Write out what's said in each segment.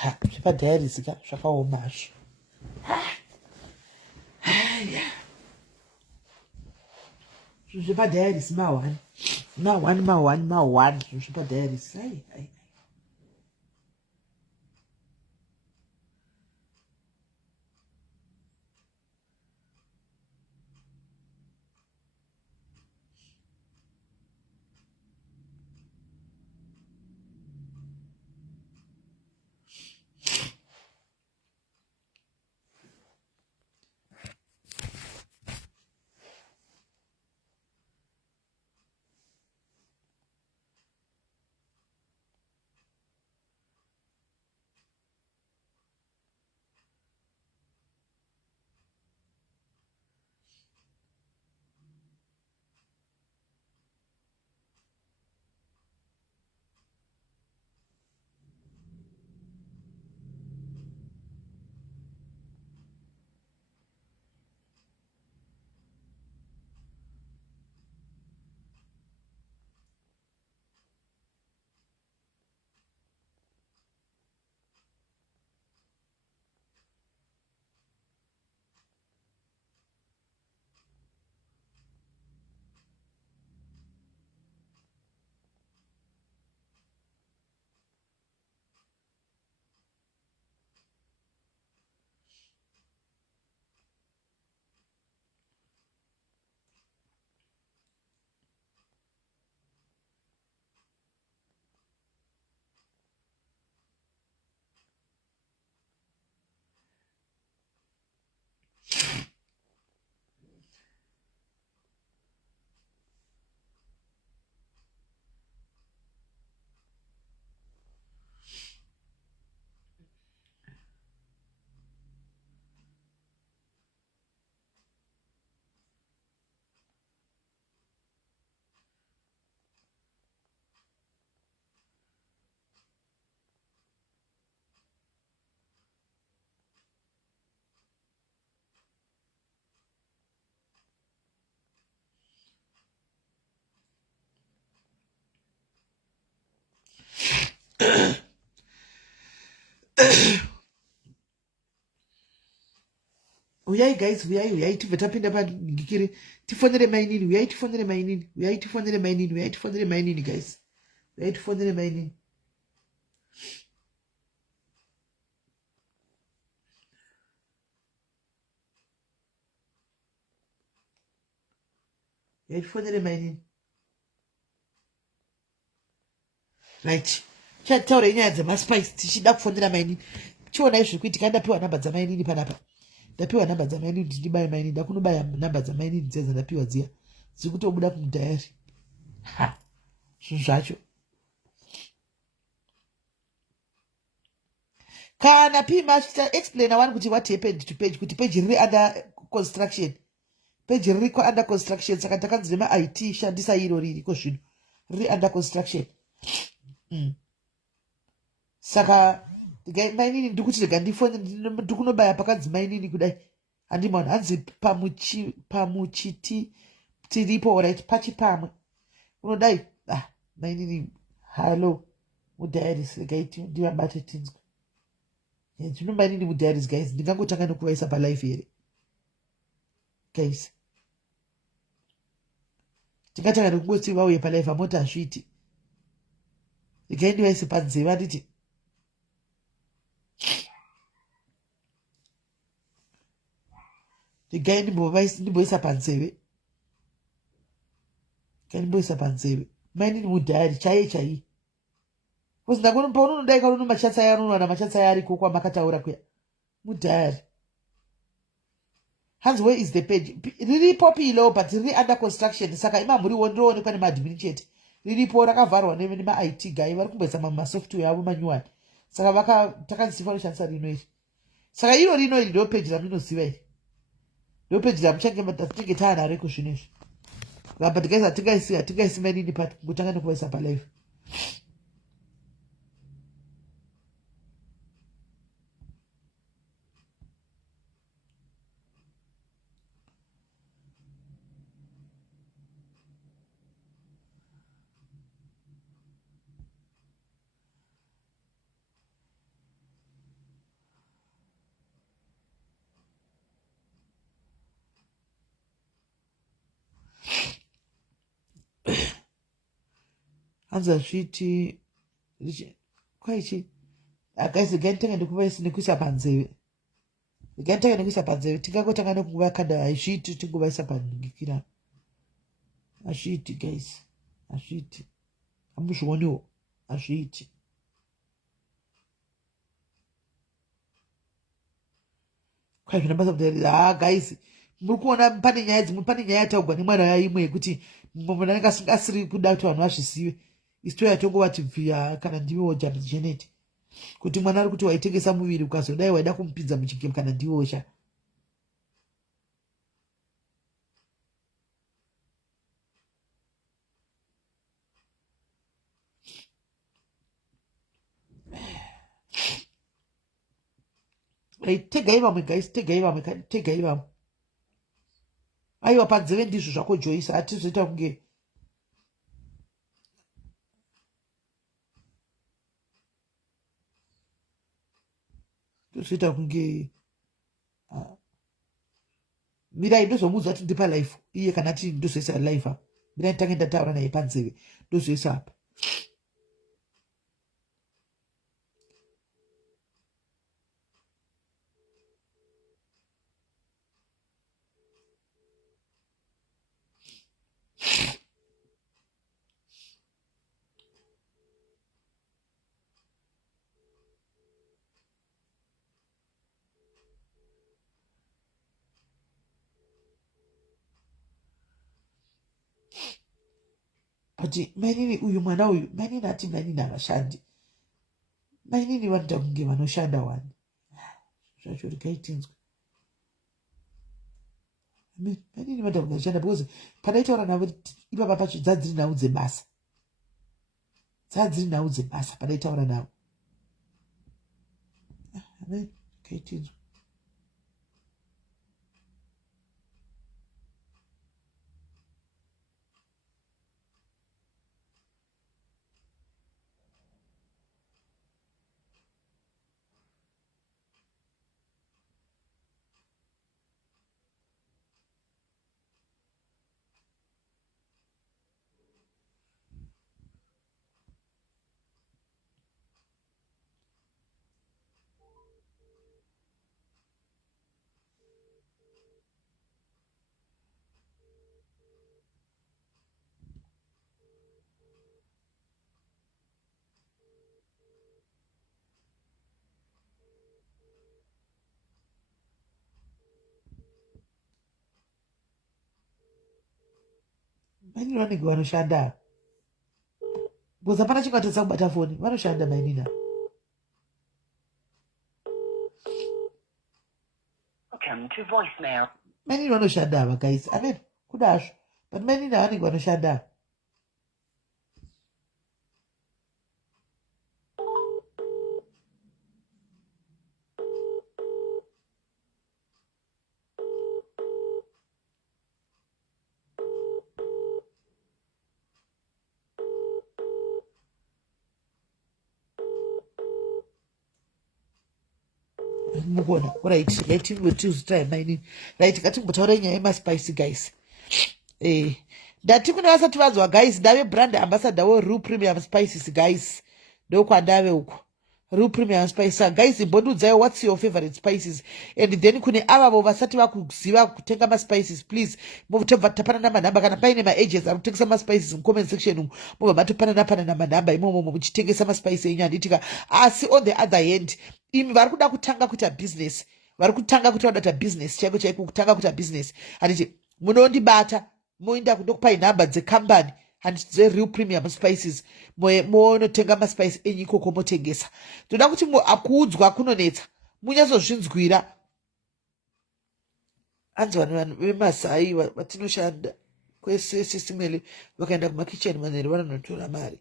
Ha, zvepadhayaris ka zvakaomazvo. Haya. Zvinhu zvepadhayaris ma1. Ma1. Zvinhu zvepadhayaris. Hai. Uyai guys, uyai tibve tapinda pangikiri tifonere mainini, uyai tifonere mainini guys. Uyai tifonere mainini. Uyai tifonere mainini. Right. Chataura nyaya dzemaspice tichida kufonera mainini. Chionai zviri kuitika, ndapiwa namba dzamainini panapa. Ndapiwa namba dzamainini kuti ndibaye mainini. Ndakunobaya namba dzamainini dzedza ndapiwa dziya. Dziri kutobuda kumudhayari. Ha. Zvinhu zvacho. Kana pima explain one kuti what happened to page, kuti page riri under construction. Page riri under construction, saka takanzi nema IT shandisa iro riri ko zvino. Riri under construction. Saka mainini ndikuti rega ndifone ndikunobaya pakanzi mainini kudai. Handimona hanzi pamuchiti tiripo right pachipamwe. Unodai mainini hello mudhairis regaiti ndivabate tinzwe. Zvino mainini mudhairis guys ndingangotanga nokuvaisa palive here. Guys. Tingatanga nokungoti vauye palive hamoti hazviiti. Regai ndivaise panzeve handiti. Regai ndimboisa panzeve. Ndimboisa panzeve. Mainini mudhari chaiye. Kuzi paunodaika unono machatsa aya unowana machatsa aya ariko kwamakataura kuya. Mudhari. Hands, where is the page? Riri popilo but riri under construction. Saka ima muriwo ndinoonekwa nemadmin chete. Riripo rakavharwa nema IT guy vari kumboisa masoftware avo manyuwani. Saka takanzifa kushandisa rino iri. Saka iro rino iri ndo page raminoziva iri. Ndo page ramuchange taanaro kuzvino izvi. But guys hatingaisi mainini part kutanga nokuvaisa palive. anza sviti kwaichi guys ganitanga ndikuvaisa panzeve ganitanga ndikuisa panzeve tingangotanga nokunguva kanda hazviti tingovaisa panhingikira hazviti guys hazviti hamuzvioniwo hazviti kwai zvinabasa kuti guys muri kuona pane nyaya dzimwe pane nyaya yataugwa nemwana yaimwe yekuti mumwe anenge asiri kuda kuti vanhu vazvisive isu yatongovati bviya kana ndiwewo Janet kuti mwana ari kuti waitengesa muviri ukazodai waida kumupinza muchigemu kana ndiwosha tegai vamwe guys tegai vamwe aiwa panzeve ndizvo zvako Joyce hatizoita kunge tozoita kunge mirai ndozomuudza kuti ndipa life iye kana ti ndozoisa life apa mirai nditange ndataura naye panzeve ndozoisa apa kuti mainini uyu mwana uyu mainini ati mainini havashandi mainini vanoita kunge vanoshanda wani zvacho rigaitinzwa mainini vanoita kunge vanoshanda because padaitaura navo ipapa pacho dzadziri nhau dzebasa padaitaura navo rigaitinzwa mainini vanenge vanoshanda because hapana chingatadza kubata foni vanoshanda mainini mainini vanoshanda ava guys amen kudazvo but mainini vanenge vanoshanda mukona right letingotizitrai mainini right ngatimbotaura nyaya yemaspice guys ndati kune vasati vanzwa guys ndave brand ambassador weRue Premium Spices guys ndokwandave uko Rue Premium Spices guys imbondiudzai what's your favorite spices and then kune avavo vasati vakuziva kutenga maspices please mobva tapanana manhamba kana paine maagents ari kutengesa maspices mucomment section umu mobva matopanana manhamba imomo muchitengesa maspice enyu handitika asi on the other hand imi vari kuda kutanga kuita business vari kutanga kuti vada kuita business chaiko chaiko kutanga kuita business handiti munondibata moenda kundokupai nhamba dzekambani handiti dzeRue Premium Spices monotenga maspice enyu ikoko motengesa toda kuti akuudzwa kunonetsa munyatsozvinzwira hanzi vanhu vemasai vatinoshanda kwese MELLY vakaenda kumakicheni manhere vanonotora mari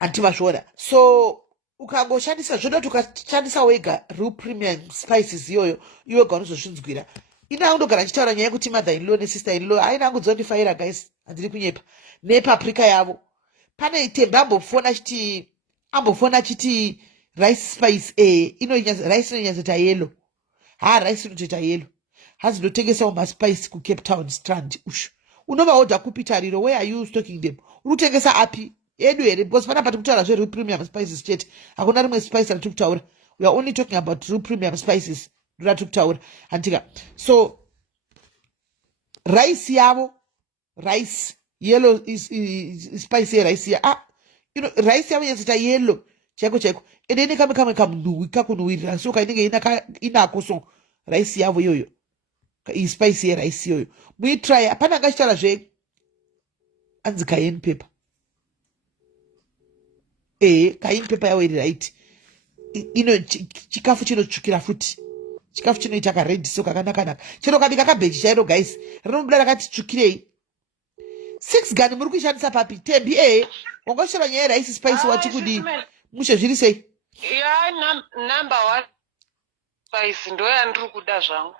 hantivazviona so ukangoshandisa zvodoti ukashandisa wega Rue Premium Spices iyoyo iwega unozozvinzwira ina kundogara nchitaura nyaya yekuti mother in law nesister in law aina kungodzondifaira guys handiri kunyepa nepaprika yavo pane tembe ambofona achiti rice spice rice inonyatsoita yellow rice inotoita yellow hanzi ndotengesawo maspice kuCape Town Strand ushu unova odha kupitariro where are you stocking them uri kutengesa api yedu here because panapa tiri kutaura zvereal premium spices chete, hakuna rimwe spice ratiri kutaura. We are only talking about real premium spices ratiri kutaura handika. So rice yavo, rice yellow is spice yerice ya rice yavo yenzita yellow chaiko chaiko, and ine kamwe kamunhuwi kakunhuwirira, so kainenge inako, so rice yavo iyoyo ispice yerice iyoyo muitry. hapana angachitaura anzi cayenne pepper. Cayenne pepper yavo iri right, chikafu chinotsvukira futi, chikafu chinoita kared so kakanakanaka, chero kabika kabheji chairo guys rinobuda rakati tsvukirei. 6 gun muri kuishandisa papi tembi? Wangashora nyaya yerice spice wati kudi mushe zviri sei? Number 1 spice ndo yandiri kuda zvangu,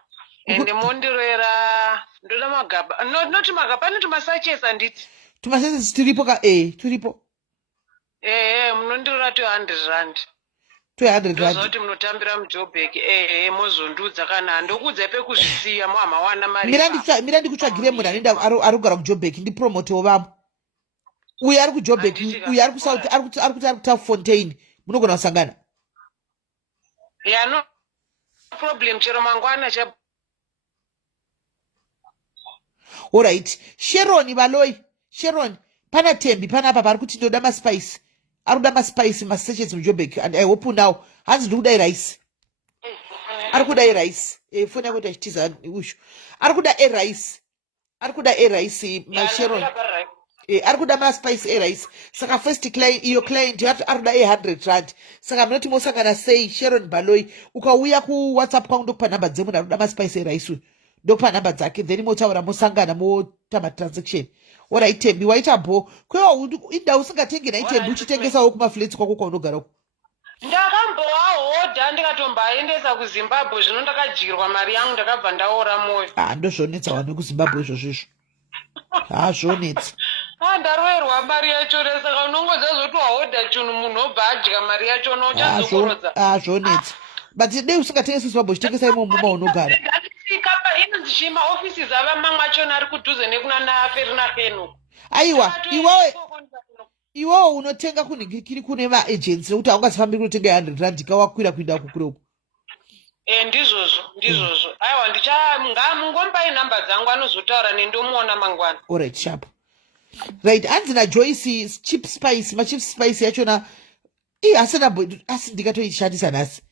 ende mondiroera ndoda magaba, noti magaba ane tumasachets anditi tumasachets tiripo turipo munondirora 200 rand. 200 rand zoti munotambira muJoburg mozondudza kana ndokuudza pekuzvisiya muhama wana mari. mira ndikutsvagire munhu anenda arikugara kuJoburg ndipromotewo vamwe. Uyu ari kuJoburg, uyu ari kusouth, ari kuti ari kuTafontein, munogona kusangana. No problem, chero mangwana cha. Alright, Sharon Valoi, Sharon pana tembi panapa pari kuti ndoda maspice, ari kuda maspice masachets muJoburg, and I hope now hanzi ndiri kudai rice, ari kudai rice foni yako tachitiza ushu, ari kuda rice, ari kuda rice Sharon ari kuda maspice rice. Saka first iyo client ari kuda 100 rand. Saka munoti mosangana sei Sharon Valoi, ukauya kuWhatsApp kwangu ndokupa namba dzemunhu ari kuda maspice rice, ndokupa namba dzake, then motaura mosangana motama transaction. Alright tembi waita bo kwewa inda usingatengi naitembi uchitengesawo kumaflats kwako kwaunogara uko. Ndakamboahodha ndikatombaendesa kuZimbabwe, zvino ndakadyirwa mari yangu ndakabva ndaora moyo. Ndozvonetsa vanhu kuZimbabwe izvozvizvo. Zvonetsa. Ndaroerwa mari yacho, saka unongodza zoti wahodha chinhu munhu obva adya mari yacho nochazokorodza. Zvonetsa. But dei usingatengesi kuZimbabwe uchitengesa imomo maunogara. Inonzi chima offices ava mamwe achona ari kudhuze nekuna naFerina Kenu. Aiwa, iwewe unotenga kuri kune maagency kuti haungazifambiri kunotenga 100 rand kawakwira kuinda kukure uko. Ndizvozvo. Aiwa mungombai namba dzangu anozotaura nendomuona mangwana. Alright, sharp. Right, hanzi naJoyce chip spice, machip spice yachona asi ndikatoishandisa nhasi.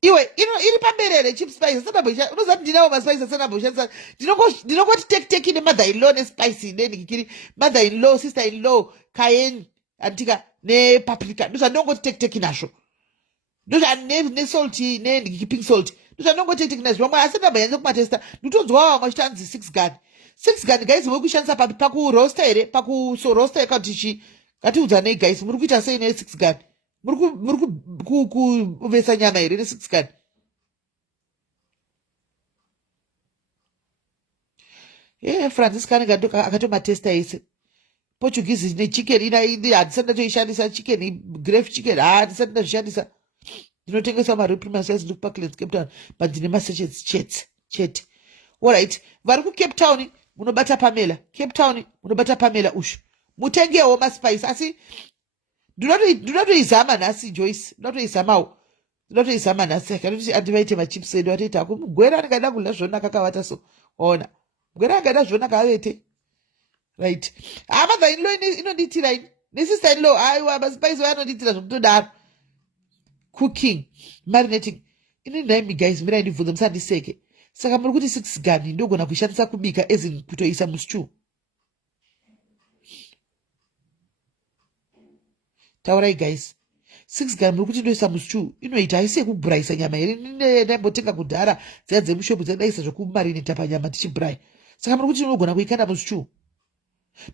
Iwe iri pamberere chip spice asanabhoisha, unozati ndinawo maspice asanabhoishandisa. Ndinongoti teki nemother in law nespice nenikiri mother in law, sister in law, cayenne antika nepaprika, ndozvandinongoti teki nazvo, nesalt nepink salt, ndozvandinongoti teki nazvo. Vamwe asanabhoyanza kumatesta, nditodzwa vamwe chitanzi 6 gun. 6 gun guys muri kushandisa pakurosta here, pakurosta yakati ngatiudzanei guys, muri kuita sei ne6 gun? Muri kuvesa nyama here ne6 gun? Francis Kane akatomatesta ese. Portuguese nechicken handisati ndatoishandisa, chicken grave chicken handisati ndazvishandisa. Ndinotengesa mareprimances ndikupa clients Cape Town, but ndine masachets chete. Alright, vari kuCape Town munobata Pamela, Cape Town munobata Pamela ushu, mutengewo maspice. Asi ndinotoizama nhasi Joyce, ndinotoizama nhasi akanoti andivaite machips edu atoita ako mugwera ndingada kudla zvonaka kavata so ona mugwera angada zvonaka avete. Right, mother in law inonditira ini nesister in law, aiwa maspice vanonditira zvokutodaro. Cooking, marinating, inonami guys, mirai ndibvunza musandiseke. Saka muri kuti 6 gun ndogona kuishandisa kubika ezin kutoisa mustew. Taurai guys, 6 gun muri kuti ndoisa mustew inoita haisi yekuburaisa nyama here. Ndambotenga kudhara dziya dzemushopu dzadaisa zvokumarineta panyama tichiburai. Saka muri kuti unogona kuikanda mustew,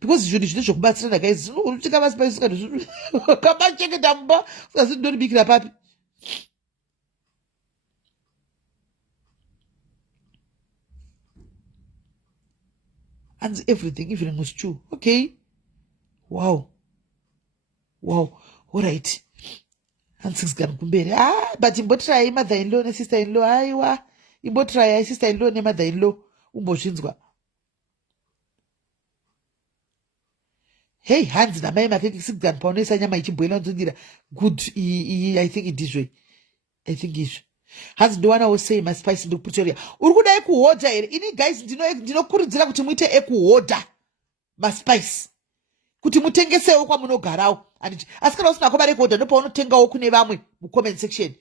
because zvinhu zvine zvokubatsirana guys. Unotenga maspice kamachengeta mumba usazi ndoribikira papi. And everything, even in stew. Okay. Wow. Alright. And 6 gun kumbere. But imbotry mother-in-law ne sister-in-law. Aiwa. Imbotry sister-in-law ne mother-in-law. Umboshinzwa. Hey, hands na mai makeke 6 gun paonesa nyama ichibwela nzindira. Good. I think it is way. I think is. Hands ndo wana wosei ma spice ndo kuputoria. Urikuda ekuhoda here. Ini guys ndinokurudzira kuti muite ekuhoda ma spice. Kuti mutengesewo kwa munogarawo. Asikana usina kobare kuhoda ndo paunotengawo kune vamwe mu comment section.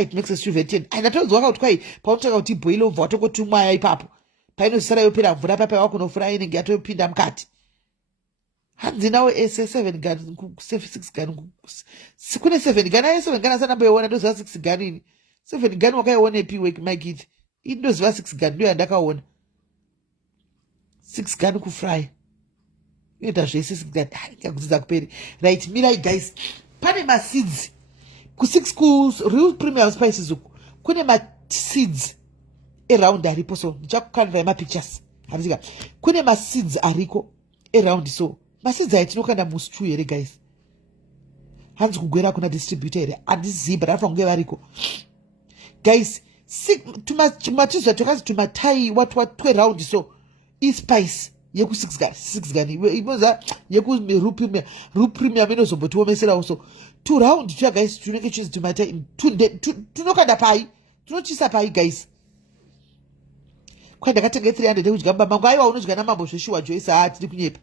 It makes us too veteran. And I told you what quite paunotenga kuti boil over watokotumwa ipapo. Painosara yopera mvura papa wako nofura inenge yatopinda mukati. Hanzi nawo S7 gun 6 gun kune 7 gun ayo 7 gun asana mboiona ndoziva 6 gun ini 7 gun wakaiona ipi week my kid ini ndoziva 6 gun ndo yandakaona 6 gun kufry inoita zvese 6 gun ngakudzidza kuperi right mirai guys pane maseeds ku6 ku real premium spices uku kune maseeds around aripo so ndichakukanira mapictures handika kune maseeds ariko around so maseeds atinokanda mustew here guys hanzi kugwera kuna distributor here handizivi but afa kunge variko guys tumatiza tokazi tumatai what 12 round so ispice yeku 6 gun imoza yeku ru premium inozombotiomeserawo so 2 round tuya guys tunenge chizi tumatai tunokanda pai tunochisa pai guys kwanda katenge 300 ekudya mbamangu aiwa unodya namambo zveshuwa joyce tiri kunyepa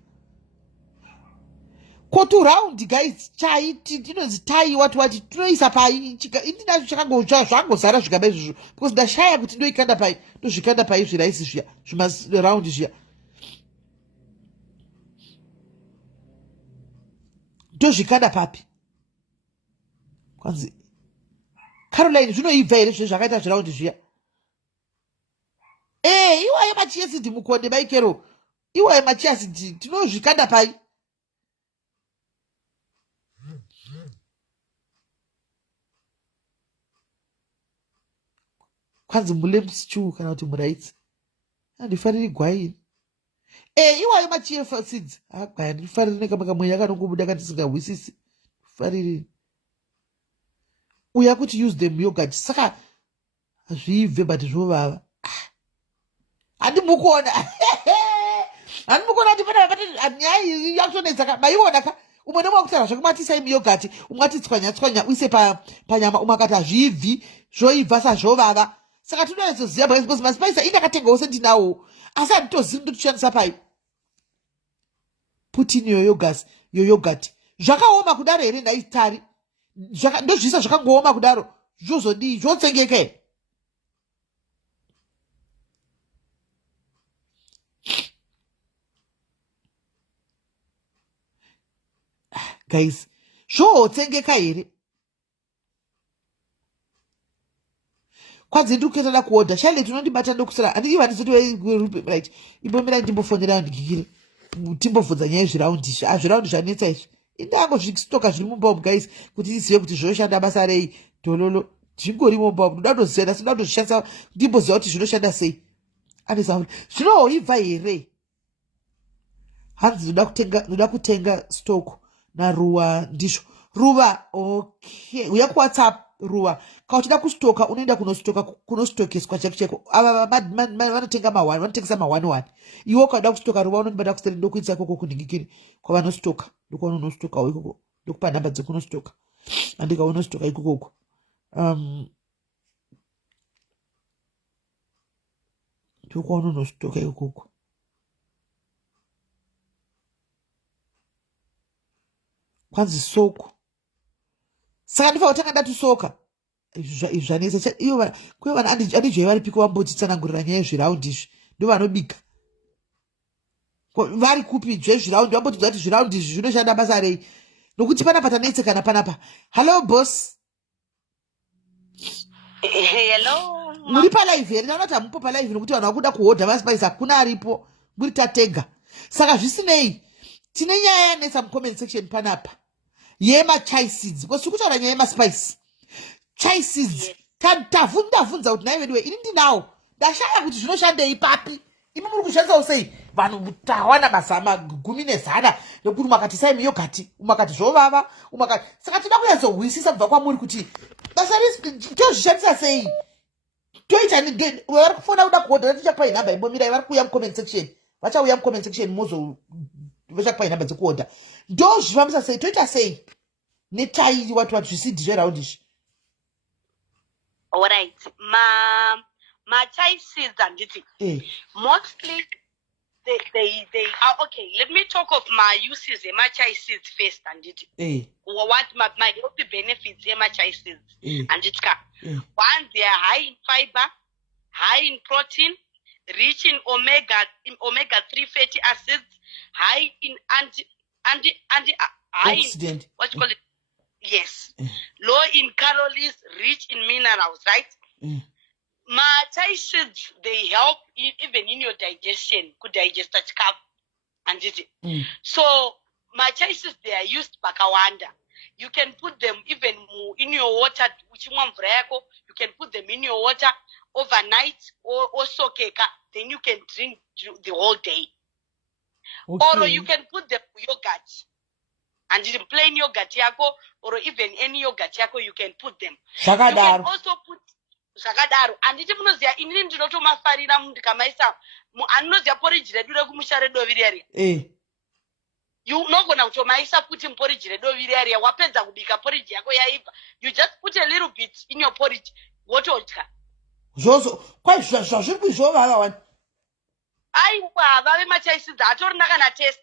kotu round guys chai tinozi tai what tunoisa pai indinacho chakangotsva zvangozara zvikaba izvozvo because ndashaya kuti ndoikanda pai ndozvikanda pai zviraisi zviya zvimaround zviya ndozvikanda papi kwanzi Caroline zvinoibva here zve zvakaita zviraundi zviya iwayo machiasidi mukonde maikero iwayo machiasidi tinozvikanda pai kwanzi mulemstew kana kuti muraitsi handifariri gwai iwayo machiefa seeds gwai ndifariri nekamaka mweya kanongobuda kandisingahwisisi fariri uya kuti use them yogurt saka zvibve but zvovava handimukuona kuti pana nyaya yakutonetsaka maiona ka umwe nemwe wakutaura zvekumatisai muyogati umwe ati tswanya uise panyama umwe akati hazvibvi zvoibva sazvovava saka tinoezoziva because maspice indakatengawo sendinawo asi handitozivi ndotishandisa pai putin yoyogati zvakaoma kudaro here ndaitari ndozvisa zvakangooma kudaro zvozodii zvotsengeka here guys zvotsengeka here kwanzi ndikutoda kuodha Charlotte unondibata ndokusara handikiva ndizoti right imbomira ndimbofonera ndigigire timbobvunza nyaya yezviraundi zviraundi zvanetsa izvi indango zvistoka zviri mumbamu guys kuti tizive kuti zvoshanda basa rei dhololo zvingori mumbamu ndodazoziyana sindadozvishandisa ndimboziva kuti zvinoshanda sei andisa zvinoibva here hanzi ndoda kutenga stock naruwa ndizvo ruva okay uya kuwhatsapp ruwa kauchida kustoka unoenda kunostokeswa cheko ava vanotenga vanotengesa ma11 iwo kauda kustoka ruwa unonibada kuseri ndokuitsa ikoko kuningikiri kwavanostoka ndokwaunostokawo ikoko ndokupa nhamba dzekunostoka andikaunostoka ikokoko ndokwaunonostoka ikoko kwanzi soko saka ndifa kutanga ndatusoka zvanesa ivo kwe vanhu andijoi varipiko vambotitsanangurira nyaya yezviraundi izvi ndo vanobika vari kupi zvezviraundi vambotidza kuti zviraundi izvi zvinoshanda basa rei nokuti panapa tanetsekana panapa hallo boss hello muri palive here naona kuti hamupo palive nokuti vanhu vakuda kuhodha maspice hakuna aripo muri tatega saka zvisinei tine nyaya yanetsa mucomment section panapa yemachai seeds because tiri kutaura nyaya yemaspice chai seeds ndabvunza kuti naiwediwe ini ndinawo ndashaya kuti zvinoshandei papi imi muri kushandisawo sei vanhu tawana mazama 10 nekuti umakati sai miyogati umakati zvovava umakati saka toda kunyazohwisisa kubva kwamuri kuti basa tozvishandisa sei toita vari kufona kuda kuhodha tichapai nhamba imbomirai vari kuuya mucomment section vachauya mucomment section vachakupai nhamba dzekuodha. Ndozvifambisa sei? Toita sei netairi watu zvisidhi zveraund izvi? Alright, my seeds anditi. Mostly they are okay. Let me talk of my uses in my chai seeds first anditi. What my healthy benefits in my chai seeds anditka. One, they are high in fiber, high in protein, rich in omega-3 fatty acids, high in high in, what you call it? Yes. Low in calories, rich in minerals, right? My chai seeds, they help even in your digestion, could digest that carb and it. So my chai seeds, they are used bakawanda. You can put them even in your water, you can put them in your water overnight or soak, then you can drink the whole day. Or you can put them in yogurt. And in plain yogurt yako, or even any yogurt yako, you can put them. You can also put Shagadaru. And it is in Indinoto Mafarina Mundikamaisa, Anozia porridge, Redura Kumishare Doviria. You not gonna to Maisa put in porridge, Doviria, Wapeza will be a porridge, you just put a little bit in your porridge. What Joso, quite should be so. I very much I said that or not gonna taste.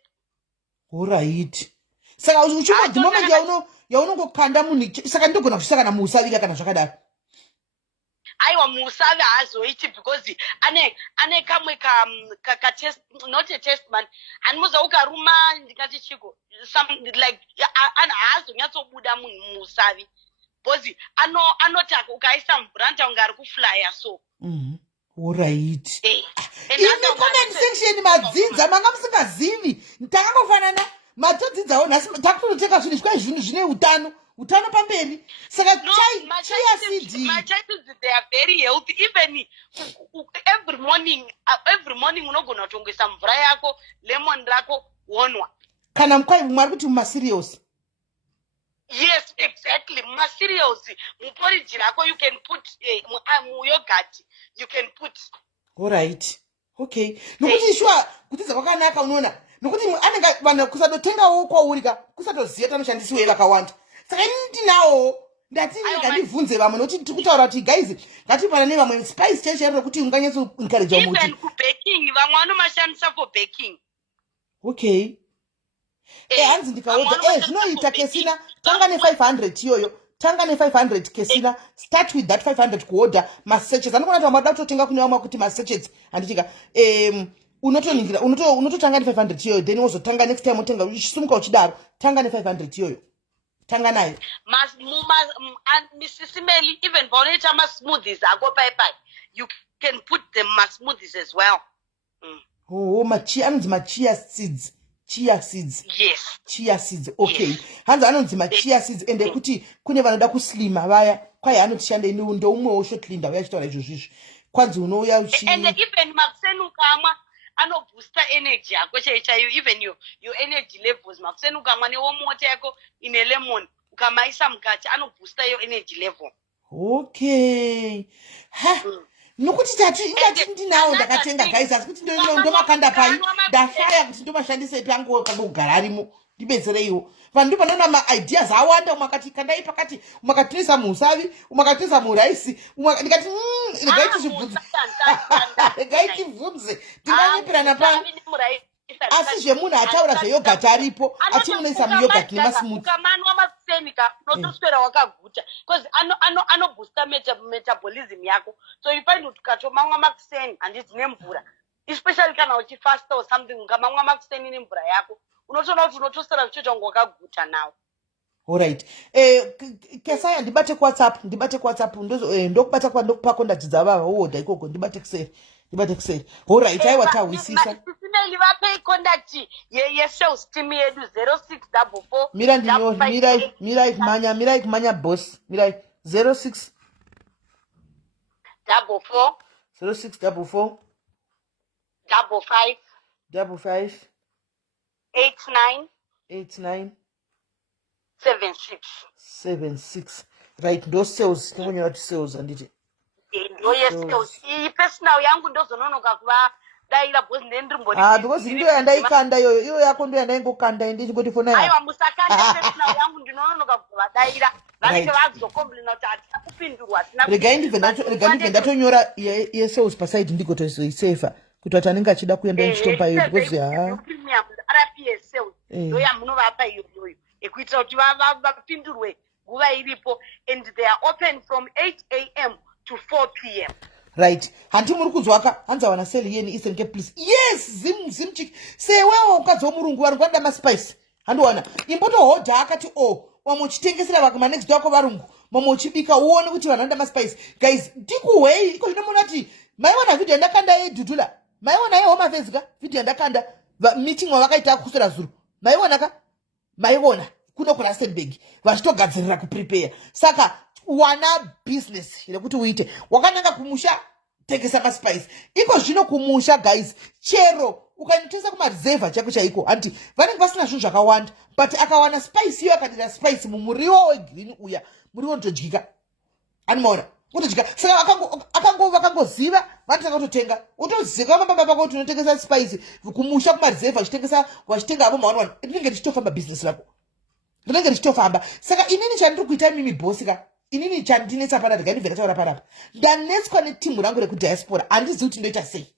All right. Saka uchiwa the moment yauno kukanda muni saka ndiko nakusaka na musavi kana zvakadaro. Aiwa musavi azoiti because ane kamwe ka test, not a test man, and muza ukaruma ndikati chiko some like an azonyatsobuda munhu musavi because anotaka ukaisa mbranta ungari kuflyer so. All right. In the comment section madzinza manga musingazivi ndakangofanana matadzidzawo nhasi takutonotenga zvinhu zvikwa zvinhu zvine utano pamberi saka chia seeds they are very healthy. Even every morning unogona kutongoisa mvura yako lemon rako wonwa kana mkwai mwari kuti mumacereals. Yes, exactly. Materials, muporridge rako you can put yogurt you can put. All right. Okay. Nokuti shwa kutiza kwakanaka unoona. Nokuti anenge vanhu kusatotengawo kwaurika kusatoziya tanoshandisiwe vakawanda. Saka ndinawo ndati ngandibvunze vamwe nokuti tikutaura kuti guys ngatibvana nevamwe spice chechero kuti unganyatso encourage muti. Even ku baking vamwe vanomashandisa for baking. Okay. Hanzi ndikaona zvinoita Kesina tanga ne500 iyoyo tanga ne500 Kesina start with that 500 kuorder masachets anokona kuti vamada kutotenga kune vamwe kuti masachets andichika unotoningira unototanga ne500 iyoyo then wozotanga next time utenga uchisumuka uchidaro tanga ne500 iyoyo tanga nayo Mrs. Melly even bonita ma smoothies ako pai you can put them ma smoothies as well. Anonzi chia seeds. Chia seeds. Yes. Chia seeds. Okay. Yes. Hanzi anonzi chia seeds ende kuti kune vanoda kuslima vaya kwai anotishande ndo umwe woshotlinda vayachitaura izvo zvizvi. Kwanzi unouya uchi and even makusenuka amwa ano booster energy yako chaichayo even your energy levels makusenuka amwa newomoto yako ine lemon ukamaisa mukati ano booster your energy level. Okay. Nokuti tatu ingati ndinawo ndakatenga guys asi kuti ndomakanda pai ndafaya kuti ndomashandise pangu kugara arimo ndibetsereiwo vanhu ndopanoona ma-ideas awanda umakati kandai pakati umakatirisa musavi umakatirisa muraisi ndikati regaitivhunze ndinganyepirana pa asi zvemunhu ataura zveyogati aripo achimunoisa muyogati nemasmuthi ukamanwa masenika unotoswera wakaguta because anoboosta metabolism yako so you find kuti ukatomamwa makuseni handiti nemvura especially kana uchifasta or something ukamamwa makuseni nemvura yako unotoona kuti unotoswera uchiita kunge wakaguta nawo. Alright. Kesaya ndibate kuwhatsapp ndokubata pako ndadzidza vava uodha ikoko ndibate kuseri. Alright, aiwa tawisisa. Sineli vape contact ye-sales team yedu 0644. Mirai kumanya boss. Mirai 06 44 0644 55 89 76. Right, those sales tinonyora kuti sales anditi ndo ye-sales iyi personal yangu ndozononoka kuva daira because ndendrimbori because ndo yandaikanda iyo yako ndo yandaingokanda ende chingoti fona aiwa musakanda personal yangu ndinononoka kuvadaira vanenge vazokomplaina kuti hatina kupindurwa regai ndibve ndatonyora yesales paside ndigotozoisefa kuti wati anenge achida kuenda nechitopa iyo because premium rps sales ndo yamunovapa iyoyo ekuitira kuti vapindurwe nguva iripo and they are open from 8 a.m. to 4 p.m. right handi muri kunzwaka hanzi awana seli yeni Eastern Cape please yes zimchiki sewewo ukadzi womurungu vari kwada maspice handiwana imbotohodha akati wamuchitengesera vakama next wako varungu mama uchibika uone kuti vanhu vanoda maspice guys ndikuhwei iko zvinomona kuti maiwana vhidhiyo yandakanda yedhudhula maiwana yehoma fezika vhidhiyo yandakanda meeting wavakaita kusera zuru maiona kuno kurustenburg vachitogadzirira kuprepare saka wana business yekuti uite wakananga kumusha tengesa maspice iko zvino kumusha guys chero ukanitengesa kumareserva chako chaiko handi vanenge vasina zvinhu zvakawanda but akawana spice iyo akadira spice mumuriwo wegreen uya muriwo unotodyika animaona utodyika saka vakangoziva vanotanga kutotenga utoziva mababa pako kuti unotengesa spice kumusha kumareserva vachitenga avo mawana rinenge richitofamba business rako rinenge richitofamba saka inini chandiri kuita mimi bosi ka inini chandinetsa panapa ndingaibvera taura panapa ndanetswa netimu rangu rekudiaspora handizivi kuti ndoita sei.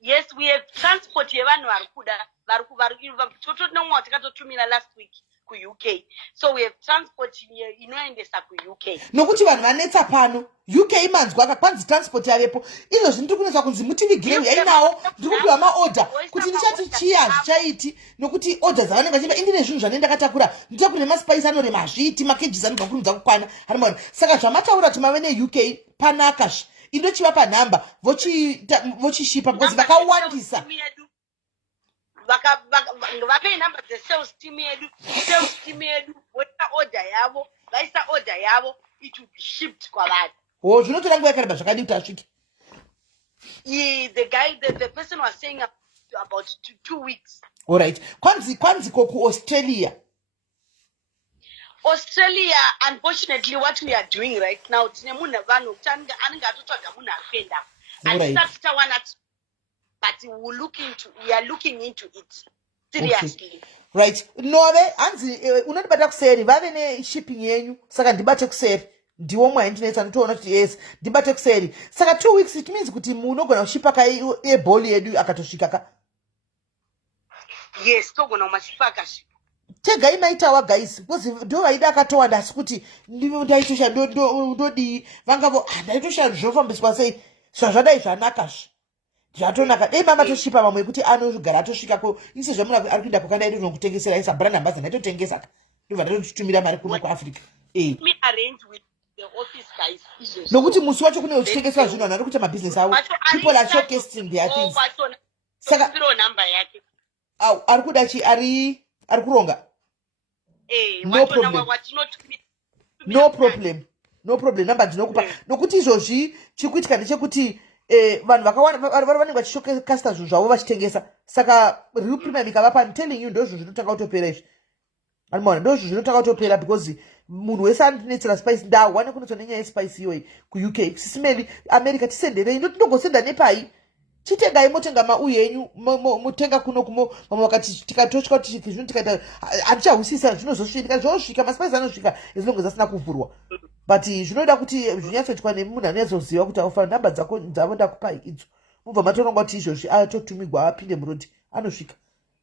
Yes, we have transport yevanhu vari kuda totonomwa takatotumira last week ku-UK, so we have transport inoendesa ku-UK nokuti vanhu vanetsa pano UK manzwa kwanzi transport yavepo izvo zvino tiri kunetsa kunzi mutivigireu yainawo ndiri kupiwa maorder kuti ndichati chii hazvichaiti nokuti order dzavanenge vachimba indine zvinhu zvane ndakatakura ndita kune maspice anorema hazviiti makejisi anobva kurumidza kukwana hanimaona saka zvamataura kuti mave neuk panakazve indochivapa nhamba vochishipa because vakawandisa vapei nhamba dzesales team yedu voita order yavo vaisa order yavo it will be shipped kwavanhu zvinotora nguva yakareba zvakadii kuti asvike. The person was saying about 2 weeks. Alright, kwanzi koku Australia, unfortunately, what we are doing right now, tine munhu vanhu anenge atotsvaga munhu apenda but we are looking into it seriously. Okay. Right, nove hanzi unondibata kuseri vave neshipping yenyu saka ndibate kuseri ndiwo mwayi ndinetsa nditoona kuti yes ndibate kuseri saka 2 weeks it means kuti munogona kushipa ebholi yedu akatosvika ka. Yes, togona kumashipa akasvika. Tegai maitawa guys because ndo vaida akatowanda asi kuti ndaitosha ndodii vangavo ndaitosha zvofambiswa sei zvazvadai zvanakazve zvatonaka dei mama toshipa mamwe yekuti anogara atosvikako isi zvamunhu ari kuenda kwakanda ido nokutengesera isa brand ambassador ndaitotengesa ndobva ndatotumira mari kuno kuafrica nokuti musi wacho kune uchitengesera zvinhu vanhu vari kuita mabusiness avo people are showcasing their things saka ari kuda chi ari kuronga no problem namba ndinokupa nokuti izvozvi chikuitika ndechekuti vanhu vakawanda vanenge vachishokasta zvinhu zvavo vachitengesa saka real premium ikavapa I'm telling you ndozvo zvinotanga kutopera izvi animaona ndozvo zvinotanga kutopera because munhu wese andinetsera spice ndawane kunotonenya yespice iyoyi kuuk SIS MELLY America tisenderei ndotinongosenda nepai chitengai motenga mau yenyu motenga kuno kumo vamwe vakati tikatosvika kuti zvino tikaita hatichahusisa zvinozosvika zvosvika maspice anosvika ezvinonge zasina kuvhurwa but zvinoda kuti zvinyatsoitwa nemunhu anoyazoziva kuti aufanira nhamba dzavo ndakupai idzo mubva matoronga kuti izvozvi atotumigwa apinde murodhi anosvika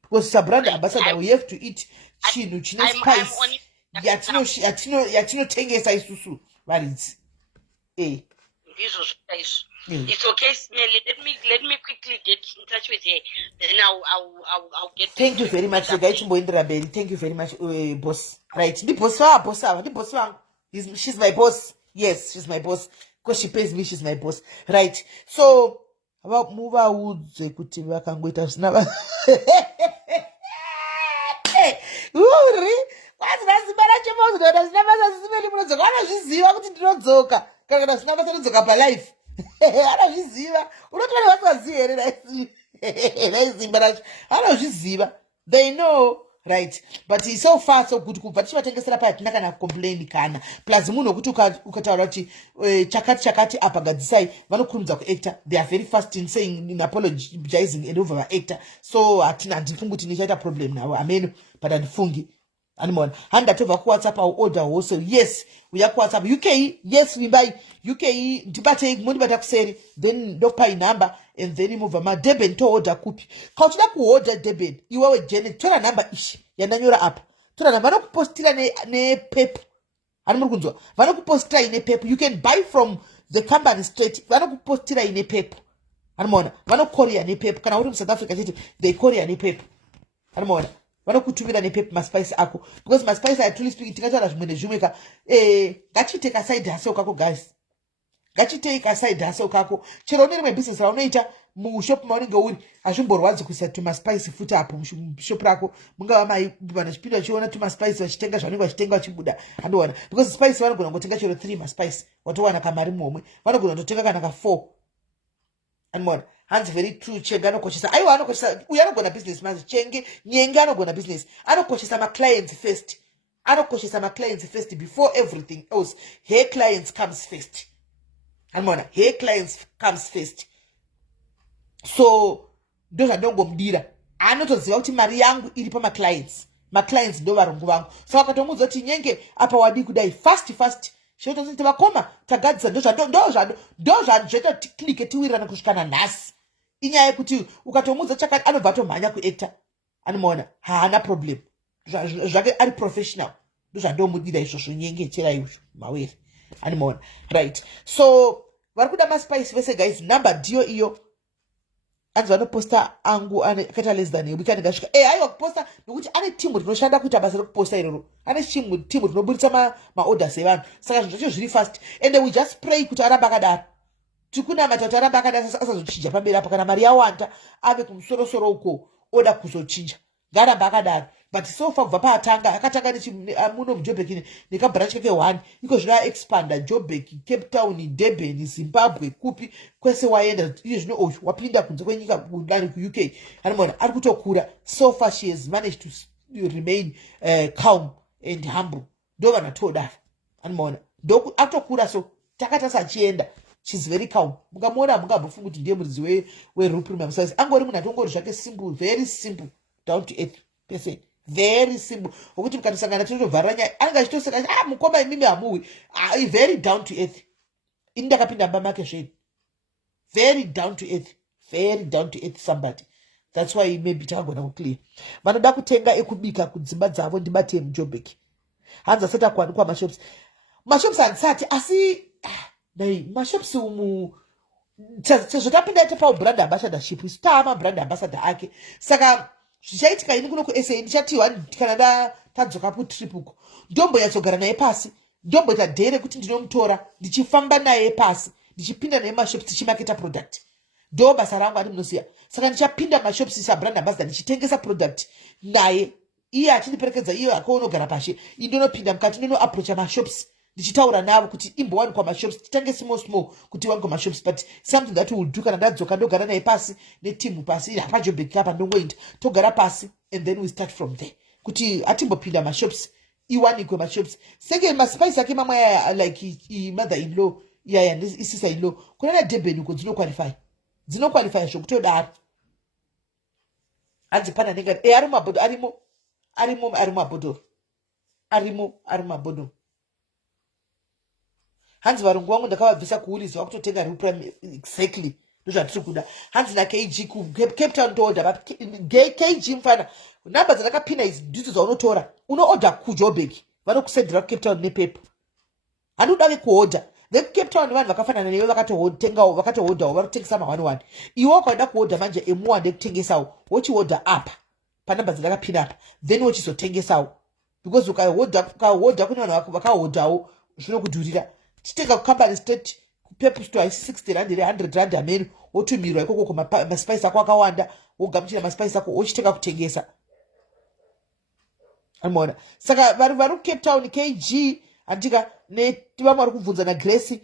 because sabrand ambassador we have to eat chinhu chine spice yatinotengesa isusu varidzi It's okay, Smelly. Let me quickly get in touch with her. Then I'll get. Thank you very much. Thank you very much, boss. Right, the boss wangu. She's my boss. Yes, she's my boss. Because she pays me, she's my boss. Right. So about move out kuti vakangoita zvisina What's that zvinabasa munodzoka vanozviziva kuti ndinodzoka kana zvisina basa ndodzoka palife anozviziva unotoona vasaziva here raizimba racho anozviziva they know right? But so far so good kubva tichivatengesera paya hatina kana complain kana plus munhu wekuti ukataura kuti chakati apa gadzisai vanokurumidza kuacta. They are very fast in saying, in apologizing and over vaacta. So handifungi kuti nichaita problem navo ameno, but handifungi. Animal handa tova kuwhatsapp au order also. Yes, we are kuwhatsapp UK. Yes, we buy UK ndibate mundibata kuseri, then ndokupa number and then move ma Deben to order kupi. Kauchida ku order Deben iwewe Janet tora number ishi yananyora apa. Tora number vanokupostira ne pep. Animal kunzwa vanokupostira ine pep. You can buy from the company straight. Vanokupostira ine pep. Animal vanokorea ne pep. Kana uri mu South Africa chiti they korea ne pep. Animal vanokutumira nepepi maspice ako, because maspice atuli speak tikataura zvimwe nezvimwe ngachiteka side hustle kako guys, ngachiteka side hustle kako. Chero une rimwe business raunoita mushop maunenge uri hazvimborwadzi kuisa tumaspice futi apo mushop rako. Mungava maivana chipinda chiona tumaspice vachitenga zvavanenge vachitenga vachibuda handiwana, because spice vanogona kutenga chero 3 maspice watowana kamari momwe, vanogona kutotenga kana ka 4. Anmona hands very true. Chenge anokoshesa aiwa anokoshesa uya anogona business manzi Chenge Nyenge anogona business anokoshesa ma clients first, anokoshesa ma clients first before everything else. Her clients comes first. Anmona her clients comes first. So ndo zvandongomudira anotoziva kuti mari yangu iri pa ma clients ndo varungu vangu. Saka akatomudza kuti Nyenge apa wadi kudai fast shototi vakoma tagadzisa ndo zvaita tiklike tiwirirana kusvikana nhasi. Inyaya yekuti ukatomudza chakati anobva atomhanya kuacta. Anomaona haana problem zvake ari professional. Ndo zvandomudira izvozvo Nyenge chera izvo mawere. Anomaona right. So vari kuda maspice vese guys, number ndiyo iyo. Anzi vanoposta angu akaita less than a week anengasvika aiwa kuposta nokuti ane timu rinoshanda kuita basa rekuposta iroro. Ane timu rinobudisa maorders evanhu. Saka zvinhu zvacho zviri fast and we just pray kuti aramba akadaro. Tikunamata kuti aramba akadaro asazochinja pamberi apo. Kana mari yawanda ave kumusorosoro uko oda kuzochinja ngaramba akadaro. But so far kubva paatanga akatanga muno muJoburg nekabranch kake 1 iko zvino expanda Joburg, Cape Town, Durban, Zimbabwe, kupi kwese waenda iye zvino wapinda kunze kwenyika kudani kuUK. Anoona ari kutokura. So far she has managed to remain calm and humble. Ndo vanatoda anoona ndo atokura. So takata sachienda she's very calm. Mukamuona mungabofunga kuti ndiye muridzi weRupi Mamsais. Angori munhu atongori zvake simple, very simple, down to earth person. Very simple. Ukuthi mukandisangana tinovhara nyaya anga chitoseka mukoma imimi hamuwi. Very down to earth. Ini ndakapinda mba make zveni. Very down to earth. Very down to earth somebody. That's why maybe takagona kuclear. Vanoda kutenga ekubika kudzimba dzavo ndibate muJoburg. Hanzi asati akuwanikwa mashops. Mashops hansati asi dai mashops umu zvotapinda ita paubrand ambassadorship isitama brand ambassador ake. Saka zvichaitika ini kuno kuSA ndichatiwa kana tadzoka kutrip uko ndomboyatsogara naye pasi, ndomboita dhere kuti ndinomutora ndichifamba naye pasi ndichipinda naye mashops tichimaketa product. Ndo basa rangu ati munoziya. Saka ndichapinda mashops sabrand ambassador ndichitengesa product naye. Iye achindiperekedza iye akaonogara pashi indinopinda mukati ndono approach mashops ndichitaura navo kuti imbowanikwa mashops titange small kuti wanikwa mashops, but something that will do kana ndadzoka ndogara naye pasi netimu pasi hapa Joburg apa ndongoenda togara pasi and then we start from there kuti atimbopinda mashops iwanikwe mashops. Seke maspice ake mama ya like mother in law ya sister in law kuna na Deben uko dzino qualify zvokutodaro anzi pana nenga ari mabodo ari mabodo. Hanzi varungu vangu ndakavabvisa kuuliza wakutotenga Ruprime exactly ndozvatiri kuda. Hanzi na KG ku Cape Town ndoorder KG mfana namba dzandakapinda idzi ndidzo dzaunotora unoorder kuJoburg vanokusendera kuCape Town nepepa. Handudave kuorder the Cape Town vanhu vakafanana newe vakatotengawo vakatoordawo varikutengesa ma11. Iwe wakaenda kuorder manje emuwande kutengesawo wochiorder apa panamba dzandakapinda apa then wochizotengesawo because ukaorder kune vanhu vakaordawo zvinokudhurira. Chitenga company state kuPep store 60 rand 100 rand amene wotumirwa ikoko kwa maspice ako akawanda wogamuchira maspice ako wochitenga kutengesa. Amona saka vari Cape Town KG andika ne vamwe vari kubvunza na Grace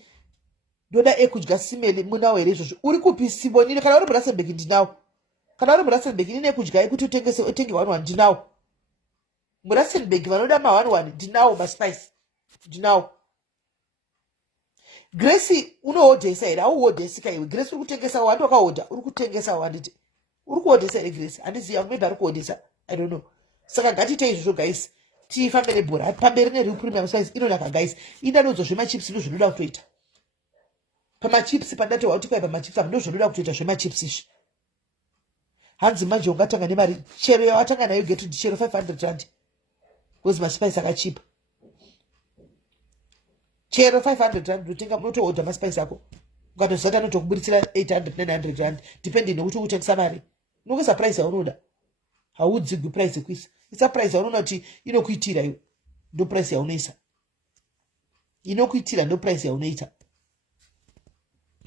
ndoda ekudya simeli munawo here izvozvo. Uri kupi Sibonile kana uri Rustenburg ndinawo. Kana uri Rustenburg ine ekudya ekuti utenge wanu ndinawo. murustenburg vanoda ma1 ndinawo maspice ndinawo. Gracie unohodhesa here? Auhodhesika iwe Gracie? Uri kutengesa wandi wakahodha? Uri kutengesa wanditi? Uri kuhodhesa here Gracie? Handiziva, maybe ari kuhodhesa, I don't know. Saka ngatiite izvozvo guys, tifambe nebhora pamberi neReal Premium Spice inonaka guys. Indanonzwa zvemachips ndozvinoda kutoita pamachips. Pandataura kuti kwai pamachips apo ndozvinoda kutoita zvemachips izvi. Hanzi manje ungatanga nemari chero yawatanga nayo Gertrude, chero 500 rand, because maspice akachipa. Chero 500 rand unotenga, unotohodha maspice ako ukatozata notokubuditsira 800 900 rand depending nekuti utengesa mari. Unokwisa price yaunoda, haudzigwi price yekuisa. Isa price yaunoona kuti inokuitira iwe, ndo price yaunoisa. Inokuitira ndo price yaunoita.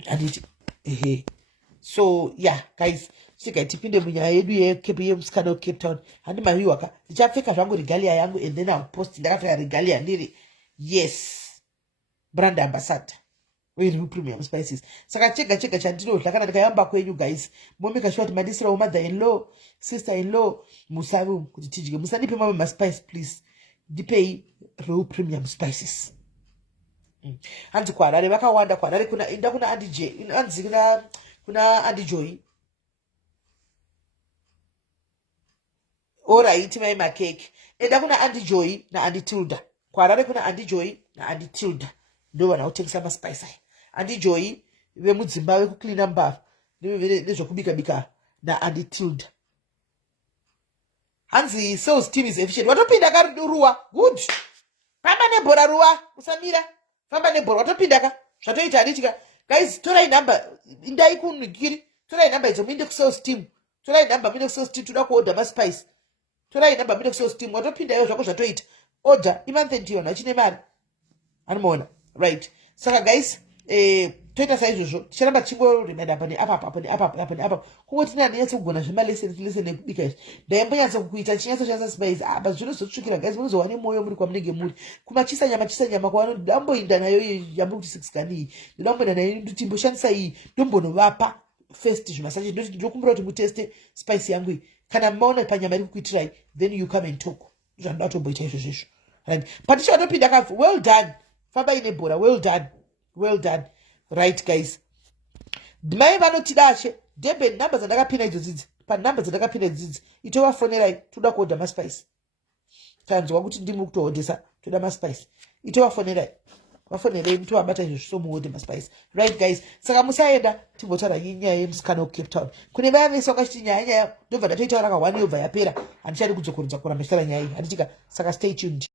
Anditi so yeah guys, chika tipinde munyaya yedu yemusikana weCape Town. Handi mahiwaka ndichapfeka zvangu regalia yangu and then I'll post ndakapfeka regalia ndiri brand ambassador weReal Premium Spices. Saka chega chandinodla kana ndikayamba kwenyu guys, momeka sure kuti mandisirawo mother in law, sister in law, musavi kuti tidye. Musandipe mamwe maspice please, ndipei Real Premium Spices. Hanzi kuHarare vakawanda. kuHarare kuna Andy J, hanzi kuna Andy Joy. Alright, mai makeke. Enda kuna Andy Joy na Andy Tilda. kuHarare kuna Andy Joy na Andy Tilda. Ndo vanaotengesa maspice aya. Andy Joy vemudzimba vekucleana mbavha nezvokubika na Andy Tilda. Hanzi sales team is efficient. Watopinda karuwa good. Famba nebhora ruwa, usamira. Famba nebhora, watopinda ka zvatoita haditika guys. Torai number indai kunigiri, torai number idzo muinde kusales team, torai number muinde kusales team, toda kuorder maspice. Torai number muinde kusales team, watopinda iyo zvako zvatoita order imonth ndiyo achine mari anomuona right. Saka guys toita saizvozvo, ticharamba chingoremeda apa neapa kunge tine anonyatsa kugona zvemaleseni nekubika izvi. Ndaimbonyatsa kukuita chinyatsoshanda spice apa zvinozotsvukira guys, munozowa nemoyo muri kwamunenge muri. Kumachisa nyama kwano ndamboinda nayo yambo kuti 6 kani ndamboinda nayo nditi mboshandisa iyi ndombonovapa first zvimasache ndokumbira kuti muteste spice yangu iyi. Kana maona panyama iri kukuitirai then you come and talk. Zvanoda tomboita izvozvo right. Patisha watopinda kafu well done. Famba ine bhora well done right guys. Mai vanotidashe Deben number dzandakapinda idzodzi panumber dzandakapinda idzodzi itovafonerai toda kuhodha maspice. Tanzwa kuti ndimi kutohodhesa toda maspice, itovafonerai vafonerei mutovabata izvozvo somuhodhe maspice right guys. Saka musaenda timbotaura nyaya yemusikana weCape Town. Kune vaya vese vakachiti nyaya ndobva ndatoitaura ka 1 yobva yapera, handichadi kudzokorodza kuramba chitaura nyaya iyi handitika. Saka stay tuned.